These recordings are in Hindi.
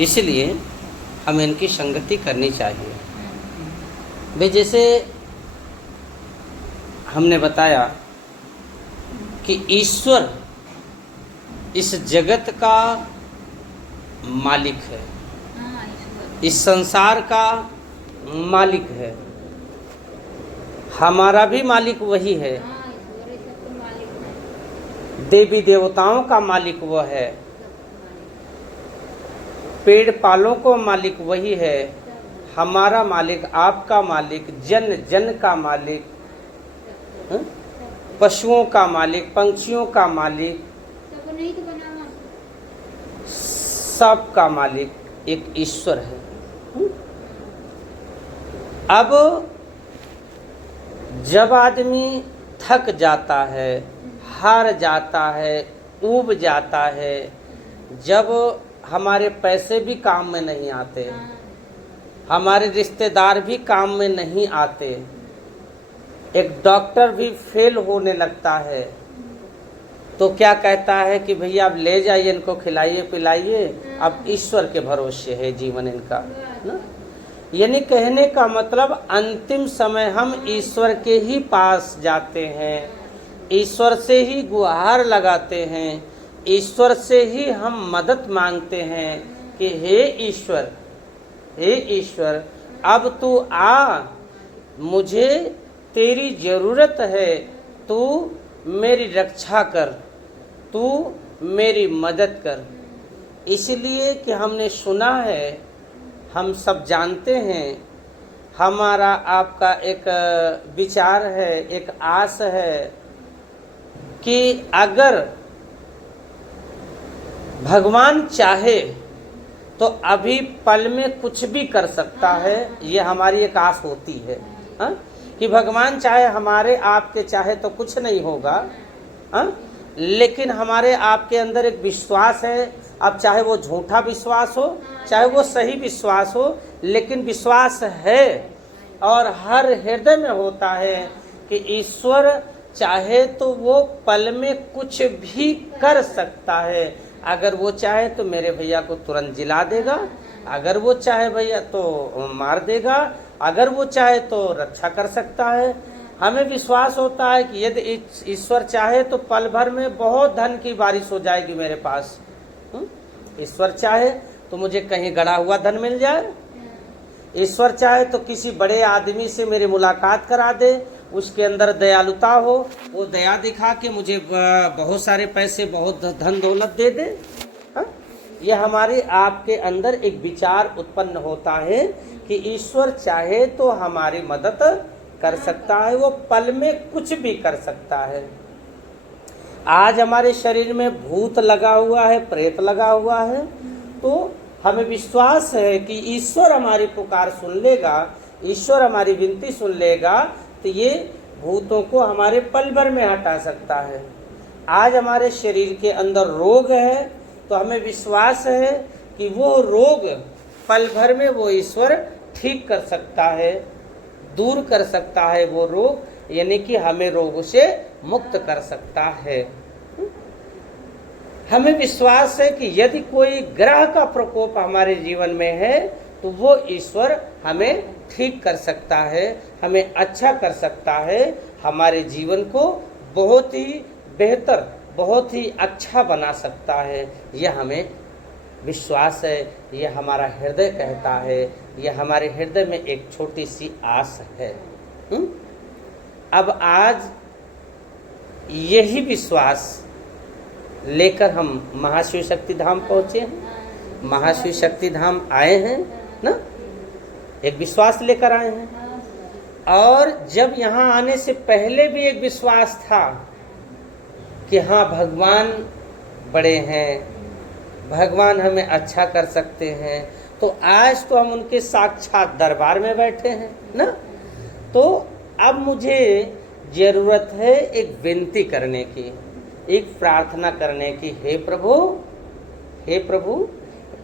इसलिए हमें इनकी संगति करनी चाहिए। भाई जैसे हमने बताया कि ईश्वर इस जगत का मालिक है, इस संसार का मालिक है, हमारा भी मालिक वही है, देवी देवताओं का मालिक वह है, पेड़ पालों को मालिक वही है, हमारा मालिक, आपका मालिक, जन जन का मालिक, पशुओं का मालिक, पंछियों का मालिक, सब का मालिक एक ईश्वर है। अब जब आदमी थक जाता है, हार जाता है, ऊब जाता है, जब हमारे पैसे भी काम में नहीं आते, हमारे रिश्तेदार भी काम में नहीं आते, एक डॉक्टर भी फेल होने लगता है, तो क्या कहता है कि भैया अब ले जाइए, इनको खिलाइए पिलाइए, अब ईश्वर के भरोसे है जीवन इनका ना। यानी कहने का मतलब अंतिम समय हम ईश्वर के ही पास जाते हैं, ईश्वर से ही गुहार लगाते हैं, ईश्वर से ही हम मदद मांगते हैं कि हे ईश्वर, हे ईश्वर, अब तू आ, मुझे तेरी ज़रूरत है, तू मेरी रक्षा कर, तू मेरी मदद कर। इसलिए कि हमने सुना है, हम सब जानते हैं, हमारा आपका एक विचार है, एक आस है कि अगर भगवान चाहे तो अभी पल में कुछ भी कर सकता है। ये हमारी एक आस होती है कि भगवान चाहे, हमारे आपके चाहे तो कुछ नहीं होगा, लेकिन हमारे आपके अंदर एक विश्वास है। अब चाहे वो झूठा विश्वास हो, चाहे वो सही विश्वास हो, लेकिन विश्वास है और हर हृदय में होता है कि ईश्वर चाहे तो वो पल में कुछ भी कर सकता है। अगर वो चाहे तो मेरे भैया को तुरंत जिला देगा, अगर वो चाहे भैया तो मार देगा, अगर वो चाहे तो रक्षा कर सकता है। हमें विश्वास होता है कि यदि ईश्वर चाहे तो पल भर में बहुत धन की बारिश हो जाएगी मेरे पास। ईश्वर चाहे तो मुझे कहीं गड़ा हुआ धन मिल जाए, ईश्वर चाहे तो किसी बड़े आदमी से मेरी मुलाकात करा दे, उसके अंदर दयालुता हो, वो दया दिखा के मुझे बहुत सारे पैसे, बहुत धन दौलत दे दे। ये हमारे आपके अंदर एक विचार उत्पन्न होता है कि ईश्वर चाहे तो हमारी मदद कर सकता है, वो पल में कुछ भी कर सकता है। आज हमारे शरीर में भूत लगा हुआ है, प्रेत लगा हुआ है, तो हमें विश्वास है कि ईश्वर हमारी पुकार सुन लेगा, ईश्वर हमारी विनती सुन लेगा, तो ये भूतों को हमारे पल भर में हटा सकता है। आज हमारे शरीर के अंदर रोग है, तो हमें विश्वास है कि वो रोग पल भर में वो ईश्वर ठीक कर सकता है, दूर कर सकता है वो रोग, यानी कि हमें रोग से मुक्त कर सकता है। हमें विश्वास है कि यदि कोई ग्रह का प्रकोप हमारे जीवन में है तो वो ईश्वर हमें ठीक कर सकता है, हमें अच्छा कर सकता है, हमारे जीवन को बहुत ही बेहतर, बहुत ही अच्छा बना सकता है। यह हमें विश्वास है, यह हमारा हृदय कहता है, यह हमारे हृदय में एक छोटी सी आस है। अब आज यही विश्वास लेकर हम महाशिव शक्ति धाम पहुँचे हैं, महाशिव शक्ति धाम आए हैं ना, एक विश्वास लेकर आए हैं। और जब यहाँ आने से पहले भी एक विश्वास था कि हाँ भगवान बड़े हैं, भगवान हमें अच्छा कर सकते हैं, तो आज तो हम उनके साक्षात दरबार में बैठे हैं ना। तो अब मुझे ज़रूरत है एक विनती करने की, एक प्रार्थना करने की। हे प्रभु, हे प्रभु,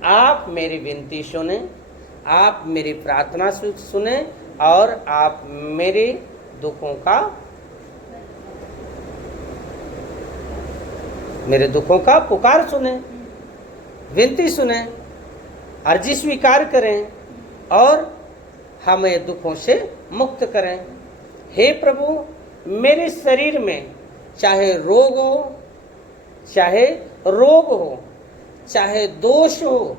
आप मेरी विनती सुने, आप मेरी प्रार्थना सुने और आप मेरे दुखों का पुकार सुने, विनती सुने। अर्जी स्वीकार करें और हमें दुखों से मुक्त करें। हे प्रभु, मेरे शरीर में चाहे रोग हो, चाहे दोष हो,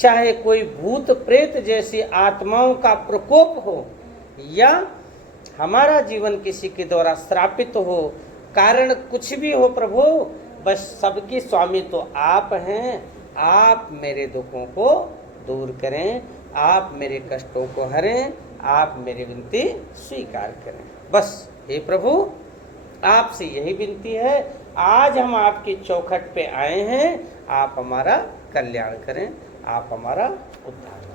चाहे कोई भूत प्रेत जैसी आत्माओं का प्रकोप हो, या हमारा जीवन किसी के द्वारा श्रापित हो, कारण कुछ भी हो प्रभु, बस सबके स्वामी तो आप हैं। आप मेरे दुखों को दूर करें, आप मेरे कष्टों को हरें, आप मेरी विनती स्वीकार करें। बस हे प्रभु, आपसे यही विनती है। आज हम आपकी चौखट पे आए हैं, आप हमारा कल्याण करें, आप हमारा उद्धार करें।